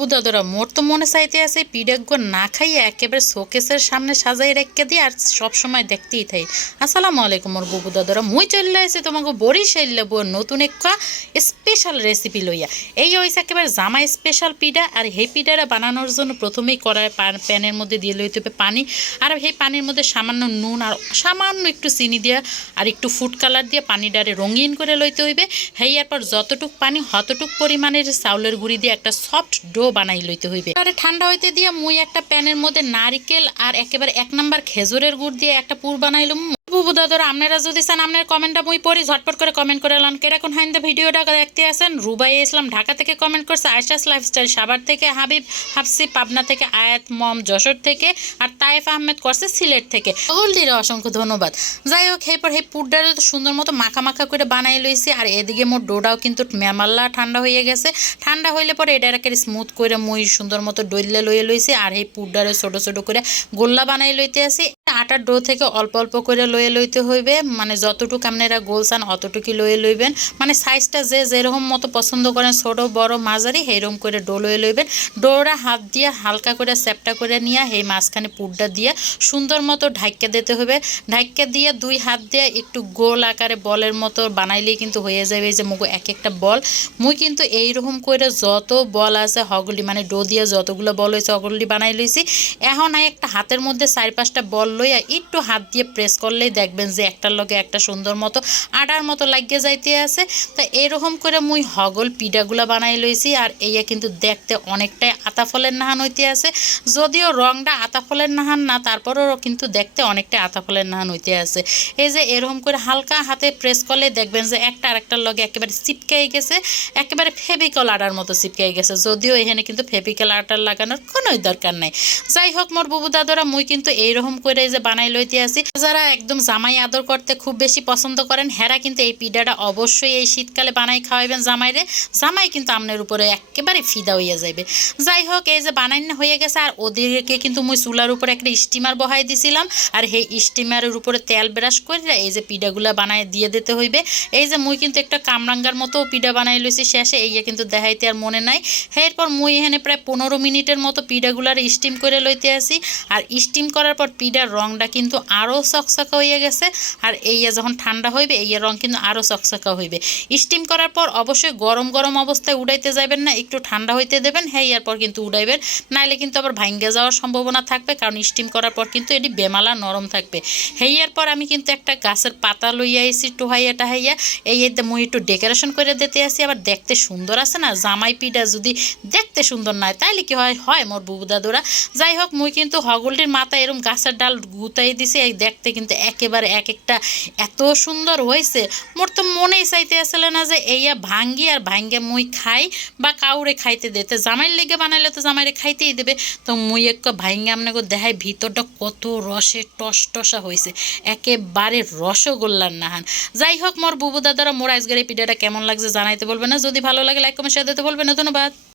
বুদাদরা মোর তো মনে চাইতে আছে পিডাগ্য না খাইয়ে একেবারে শোকেসের সামনে সাজাই রেখে দিয়ে আর সব সময় দেখতেই থাই। আসসালামু আলাইকুম মোর বুবু দাদরা মুই চলে আসি তোমাকে বরিশাল লেবু নতুন একটা স্পেশাল রেসিপি লইয়া। এই হয়েছে একেবারে জামা স্পেশাল পিডা আর সেই পিঠাটা বানানোর জন্য প্রথমেই কড়াই প্যানের মধ্যে দিয়ে লইতে হবে পানি। আর সেই পানির মধ্যে সামান্য নুন আর সামান্য একটু চিনি দিয়া আর একটু ফুড কালার দিয়ে পানিটারে রঙিন করে লইতে হইবে। সেই এরপর যতটুক পানি, হতটুক পরিমাণের চাউলের গুঁড়ি দিয়ে একটা সফট ডো বানাই লইতে হইবে। তারপরে ঠান্ডা হইতে দিয়ে মুই একটা প্যানের মধ্যে নারিকেল আর একেবারে এক নাম্বার খেজুরের গুড় দিয়ে একটা পুর বানাইলাম। বুবু আপনারা যদি চান আপনার কমেন্টটা মুই পড়ি ঝটপট করে কমেন্ট করে এলাম কেরকম হাইন্দা ভিডিওটা দেখতে আসেন রুবাই ইসলাম ঢাকা থেকে কমেন্ট করছে আয়সাস লাইফস্টাইল সাভার থেকে হাবিব, হাফসি, পাবনা থেকে আয়াত, মম, যশোর থেকে আর তাইফ আহমেদ করছে সিলেট থেকে। হলদিরে অসংখ্য ধন্যবাদ। যাই হোক এরপর এই পুরডারে তো সুন্দর মতো মাখা মাখা করে বানাই লইছি, আর এদিকে মোর ডোটাও কিন্তু মেমাল্লা ঠান্ডা হয়ে গেছে। ঠান্ডা হইলে পরে এটা একেবারে স্মুথ করে মুই সুন্দর মতো ডইলে লইয়ে লইছি, আর এই পুরডারে ছোট ছোট করে গোল্লা বানাই লইতে আসি আটার ডো থেকে অল্প অল্প করে লয়ে লইতে হইবে। মানে যতটুকু আপনারা গোল চান অতটুকুই লয়ে লইবেন। মানে সাইজটা যে যেরকম মতো পছন্দ করেন, ছোট, বড়, মাঝারি, সেইরকম করে ডো লয়ে লইবেন। ডোরা হাত দিয়ে হালকা করে চ্যাপটা করে নিয়ে এই মাঝখানে পুরটা দিয়ে সুন্দর মতো ঢাইকা দিতে হবে ঢাইকা দিয়ে দুই হাত দিয়ে একটু গোল আকারে বলের মতো বানাইলেই কিন্তু হয়ে যাবে যে মুগো এক একটা বল। মুই কিন্তু এইরকম করে যত বল আছে, হগলি মানে ডো দিয়ে যতগুলো বল হয়েছে হগলি বানাই লইছি। এখন একটা হাতের মধ্যে চার পাঁচটা বল লইয়া একটু হাত দিয়ে প্রেস করলেই দেখবেন যে একটার লগে একটা সুন্দর মতো আটার মতো লাগিয়ে যাইতে আছে। তা এরকম করে মুই হগল পিঠাগুলা বানাই লইছি আর এইয়া কিন্তু দেখতে অনেকটাই আতা ফলের নাহান হইতে আছে। যদিও রংটা আতা ফলের নাহান না, তারপরেও কিন্তু দেখতে অনেকটাই আতা ফলের নাহান হইতে আছে। এই যে এরকম করে হালকা হাতে প্রেস করলে দেখবেন যে একটা আরেকটার লগে একেবারে চিপকাই গেছে, একেবারে ফেবিকল আটার মতো চিপকাই গেছে। যদিও এখানে কিন্তু ফেবিকল আটার লাগানোর কোনোই দরকার নাই। যাই হোক, মোর বুবু দাদরা, মুই কিন্তু এইরকম করে যে বানাই লইতে আসি যারা একদম জামাই আদর করতে খুব বেশি পছন্দ করেন, হেরা কিন্তু এই পিঠাটা অবশ্যই এই শীতকালে বানাই খাওয়াইবেন জামাইরে। জামাই কিন্তু আপনার উপরে একেবারে ফিদা হইয়া যাইবে। যাই হোক, এই যে বানাই না হয়ে গেছে, আর ওদেরকে কিন্তু মুই চুলার উপরে একটা স্টিমার বহাই দিছিলাম। আর সেই স্টিমারের উপরে তেল ব্রাশ করে এই যে পিঠাগুলা বানাই দিয়ে দিতে হইবে। এই যে মুই কিন্তু একটা কামরাঙ্গার মতো পিঠা বানাই লইছি শেষে এই কিন্তু দেখাইতে আর মনে নাই। এরপর মুই এখানে প্রায় পনেরো মিনিটের মতো পিঠাগুলার স্টিম করে লইতে আসি আর স্টিম করার পর পিঠার রংটা কিন্তু আরও চকচকা হয়ে গেছে। আর এইয়া যখন ঠান্ডা হইবে এই রং কিন্তু আরও চকচকা হইবে। স্টিম করার পর অবশ্যই গরম গরম অবস্থায় উড়াইতে যাবেন না, একটু ঠান্ডা হইতে দেবেন হ্যাঁ ইয়ার পর কিন্তু উড়াইবেন। নাইলে কিন্তু আবার ভাঙ্গে যাওয়ার সম্ভাবনা থাকবে, কারণ স্টিম করার পর কিন্তু এটি বেমালা নরম থাকবে। হেয়ার পর আমি কিন্তু একটা গাছের পাতা লইয়া আইছি, টোহাইয়া টাহাইয়া। এই মুই একটু ডেকোরেশন করে দিতে আসি, আবার দেখতে সুন্দর আছে না? জামাই পিঠা যদি দেখতে সুন্দর নয় তাইলে কি হয়? হয় মোর বুবু দাদুরা যাই হোক, মুই কিন্তু হগলটির মাথায় এরকম গাছের ডাল গুতাই দিছে, এই দেখতে কিন্তু একেবারে এক একটা এত সুন্দর হয়েছে। মোর তো মনেই চাইতে আসলে না যে এইয়া ভাঙ্গি আর ভাঙ্গে মুই খাই বা কাউরে খাইতে দিতে জামাইয়ের লেগে বানাইলে তো জামাইরে খাইতেই দেবে। তো মুই এক ভাঙ্গে আপনাকে দেখাই, ভিতরটা কত রসে টস টসা হয়েছে। একেবারে রসগোল্লার নাহান। যাই হোক মোর বুবু দাদারা, মোর আজকের এই পিঠাটা কেমন লাগছে জানাইতে বলবে না। যদি ভালো লাগে লাইক কমেন্ট শেয়ার দিতে বলবে না। ধন্যবাদ।